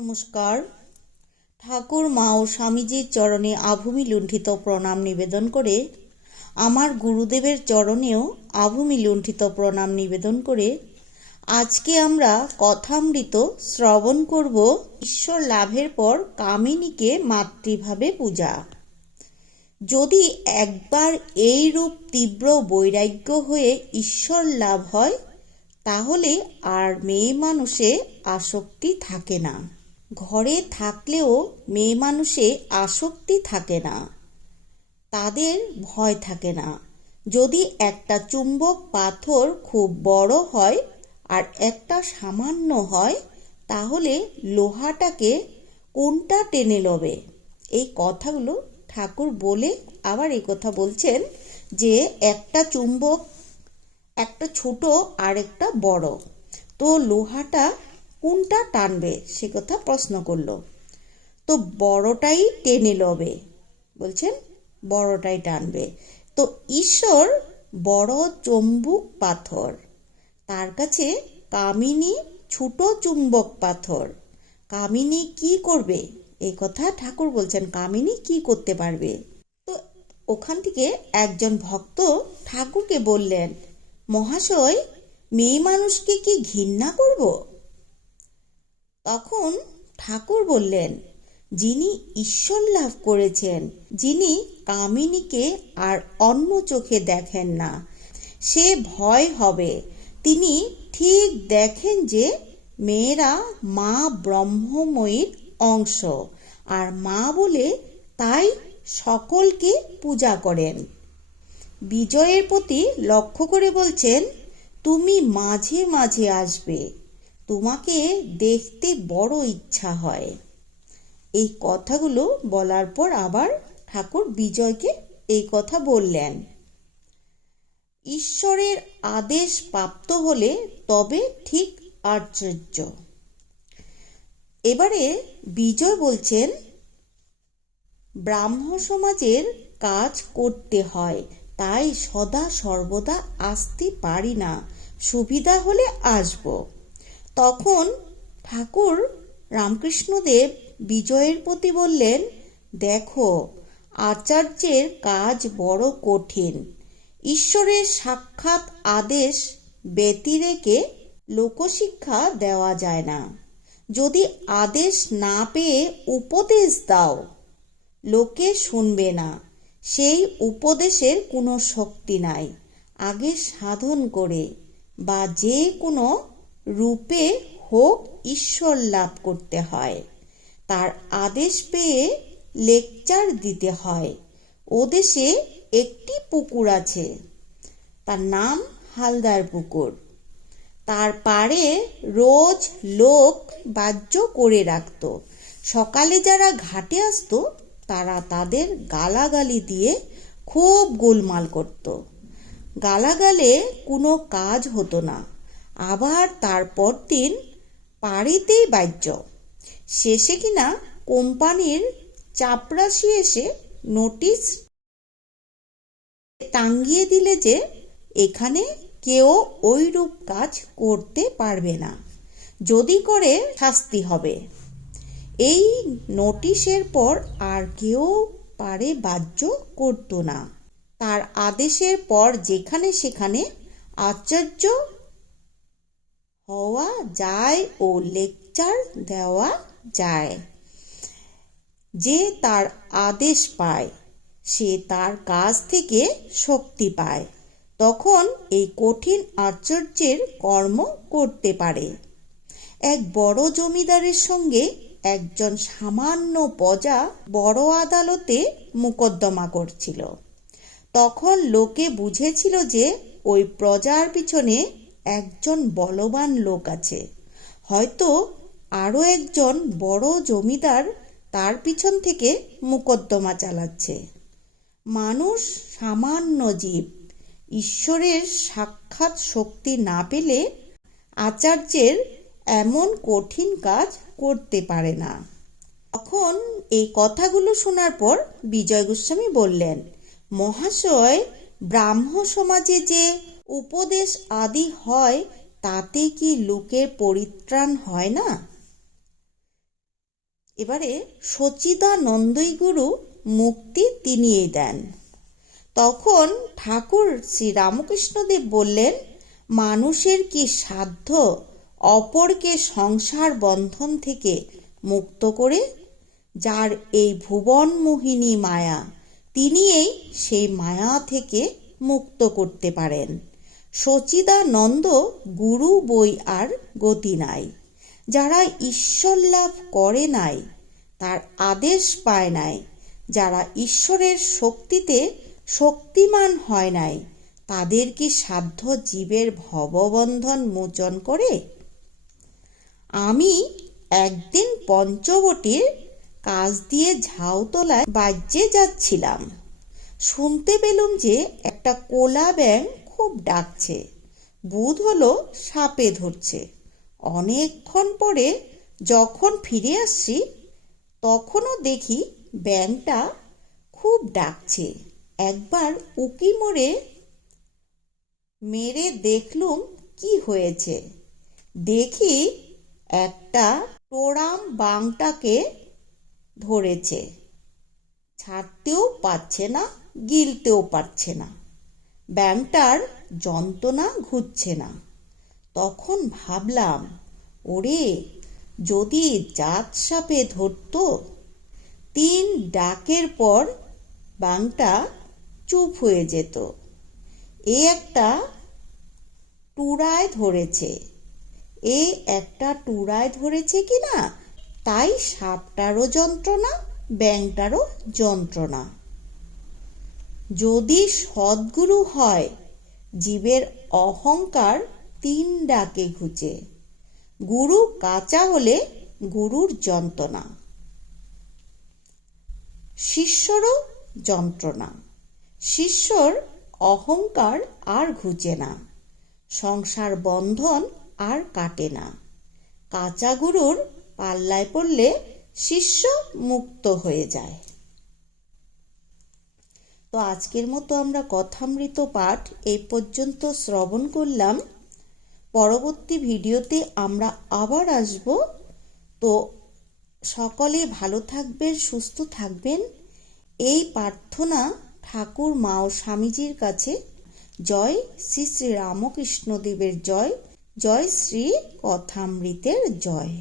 নমস্কার। ঠাকুর মা ও স্বামীজির চরণে আভূমি লুণ্ঠিত প্রণাম নিবেদন করে, আমার গুরুদেবের চরণেও আভূমি লুণ্ঠিত প্রণাম নিবেদন করে, আজকে আমরা কথামৃত শ্রবণ করব ঈশ্বর লাভের পর কামিনীকে মাতৃভাবে পূজা। যদি একবার এই রূপ তীব্র বৈরাগ্য হয়ে ঈশ্বর লাভ হয়, তাহলে আর মেয়ে মানুষে আসক্তি থাকে না। ঘরে থাকলেও মেয়ে মানুষে আসক্তি থাকে না। তাদের ভয় থাকে না। যদি একটা চুম্বক পাথর খুব বড় হয় আর একটা সামান্য হয়, তাহলে লোহাটাকে কোনটা টেনে লবে? এই কথাগুলো ঠাকুর বলে আবার এই কথা বলছেন যে একটা চুম্বক, একটা ছোট আর একটা বড়। তো লোহাটা কোনটা টানবে সে কথা প্রশ্ন করল। তো বড়টাই টেনে লবে বলছেন, বড়টাই টানবে। তো ঈশ্বর বড় চম্বুক পাথর, তার কাছে কামিনী ছোট চুম্বক পাথর। কামিনী কি করবে? এই কথা ঠাকুর বলছেন, কামিনী কি করতে পারবে? তো ওখান থেকে একজন ভক্ত ঠাকুরকে বললেন, মহাশয়, মেয়ে মানুষকে কি ঘৃণা করব? তখন ঠাকুর বললেন, যিনি ঈশ্বর লাভ করেছেন, যিনি কামিনীকে আর অন্য চোখে দেখেন না, সে ভয় হবে। তিনি ঠিক দেখেন যে মেয়েরা মা ব্রহ্মময়ীর অংশ, আর মা বলে তাই সকলকে পূজা করেন। বিজয়ের প্রতি লক্ষ্য করে বলছেন, তুমি মাঝে মাঝে আসবে তোমাকে দেখতে বড় ইচ্ছা হয়। এই কথাগুলো বলার পর আবার ঠাকুর বিজয়কে এই কথা বললেন। ঈশ্বরের আদেশ প্রাপ্ত হলে তবে ঠিক আশ্চর্য। এবারে বিজয় বলছেন, ব্রাহ্ম সমাজের কাজ করতে হয়, তাই সদা সর্বদা আসতে পারি না, সুবিধা হলে আসব। তখন ঠাকুর রামকৃষ্ণদেব বিজয়ের প্রতি বললেন, দেখো, আচার্যের কাজ বড় কঠিন। ঈশ্বরের সাক্ষাৎ আদেশ ব্যতিরেকে লোকশিক্ষা দেওয়া যায় না। যদি আদেশ না পেয়ে উপদেশ দাও, লোকে শুনবে না। সেই উপদেশের কোনো শক্তি নাই। আগে সাধন করে বা যে কোনো রূপে হোক ঈশ্বর লাভ করতে হয়। তার আদেশ পেয়ে লেকচার দিতে হয়। ও দেশে একটি পুকুর আছে। তার নাম হালদার পুকুর। তার পাড়ে রোজ লোক বাহ্য করে রাখত। সকালে যারা ঘাটে আসতো, তারা তাদের গালাগালি দিয়ে খুব গোলমাল করত। গালাগালে কোনো কাজ হতো না। আবার তারপর দিন পাড়িতেই বাহ্য। শেষে কিনা কোম্পানির চাপরাশি এসে নোটিশ টাঙ্গিয়ে দিলে যে এখানে কেউ ওইরূপ কাজ করতে পারবে না, যদি করে শাস্তি হবে। এই নোটিশের পর আর কেউ পারে বাহ্য করতো না। তার আদেশের পর যেখানে সেখানে আশ্চর্য হওয়া যায় ও লেকচার দেওয়া যায়। যে তার আদেশ পায়, সে তার কাজ থেকে শক্তি পায়। তখন এই কঠিন আশ্চর্যের কর্ম করতে পারে। এক বড় জমিদারের সঙ্গে একজন সামান্য প্রজা বড় আদালতে মোকদ্দমা করছিল। তখন লোকে বুঝেছিল যে ওই প্রজার পিছনে একজন বলবান লোক আছে। হয়তো আরও একজন বড় জমিদার তার পিছন থেকে মোকদ্দমা চালাচ্ছে। মানুষ সামান্য জীব। ঈশ্বরের সাক্ষাৎ শক্তি না পেলে আচার্যের এমন কঠিন কাজ করতে পারে না। তখন এই কথাগুলো শোনার পর বিজয় গোস্বামী বললেন, মহাশয় ব্রাহ্ম সমাজে যে উপদেশ আদি হয়, তাতে কি লোকের পরিত্রাণ হয় না? এবারে সচিদানন্দই গুরু মুক্তি তিনি দেন। তখন ঠাকুর শ্রী রামকৃষ্ণদেব বললেন, মানুষের কি সাধ্য অপরকে সংসার বন্ধন থেকে মুক্ত করে? যার এই ভুবন মোহিনী মায়া তিনি এই সেই মায়া থেকে মুক্ত করতে পারেন। সচিদানন্দ গুরু বই আর গতি নাই। যারা ঈশ্বর লাভ করে নাই, তার আদেশ পায় নাই। যারা ঈশ্বরের শক্তিতে শক্তিমান হয় নাই, তাদের কি সাধ্য জীবের ভববন্ধন মোচন করে? আমি একদিন পঞ্চবটির কাজ দিয়ে ঝাউতলায় বাজ্যে যাচ্ছিলাম। শুনতে পেলুম যে একটা কোলা ব্যাং খুব ডাকছে। বুধ হলো সাপে ধরছে। অনেকক্ষণ পরে যখন ফিরে আসছি, তখনও দেখি ব্যাংটা খুব ডাকছে। একবার উকি মোড়ে মেরে দেখলুম কি হয়েছে। দেখি একটা টোরাম বাংটাকে ধরেছে। ছাড়তেও পারছে না, গিলতেও পারছে না। ব্যাংটার যন্ত্রণা ঘুরছে না। তখন ভাবলাম, ওরে, যদি জাত সাপে ধরতো, তিন ডাকের পর বাংটা চুপ হয়ে যেত। এ একটা টুরায় ধরেছে। এ একটা টুরায় ধরেছে কি না তাই সাপটারও যন্ত্রণা ব্যাংটারও যন্ত্রণা। যদি সদ্গুরু হয়, জীবের অহংকার তিন ডাকে ঘুচে। গুরু কাঁচা হলে গুরুর যন্ত্রণা। শিষ্যরও যন্ত্রণা। শিষ্যর অহংকার আর ঘুচে না। সংসার বন্ধন আর কাটে না। কাঁচা গুরুর পাল্লায় পড়লে শিষ্য মুক্ত হয়ে যায়। তো আজকের মতো আমরা কথামৃত পাঠ এই পর্যন্ত শ্রবণ করলাম। পরবর্তী ভিডিওতে আমরা আবার আসব। তো সকলে ভালো থাকবেন, সুস্থ থাকবেন। এই প্রার্থনা ঠাকুর মা ও স্বামীজির কাছে। জয় শ্রী শ্রী রামকৃষ্ণদেবের জয় জয় শ্রী কথামৃতের জয়।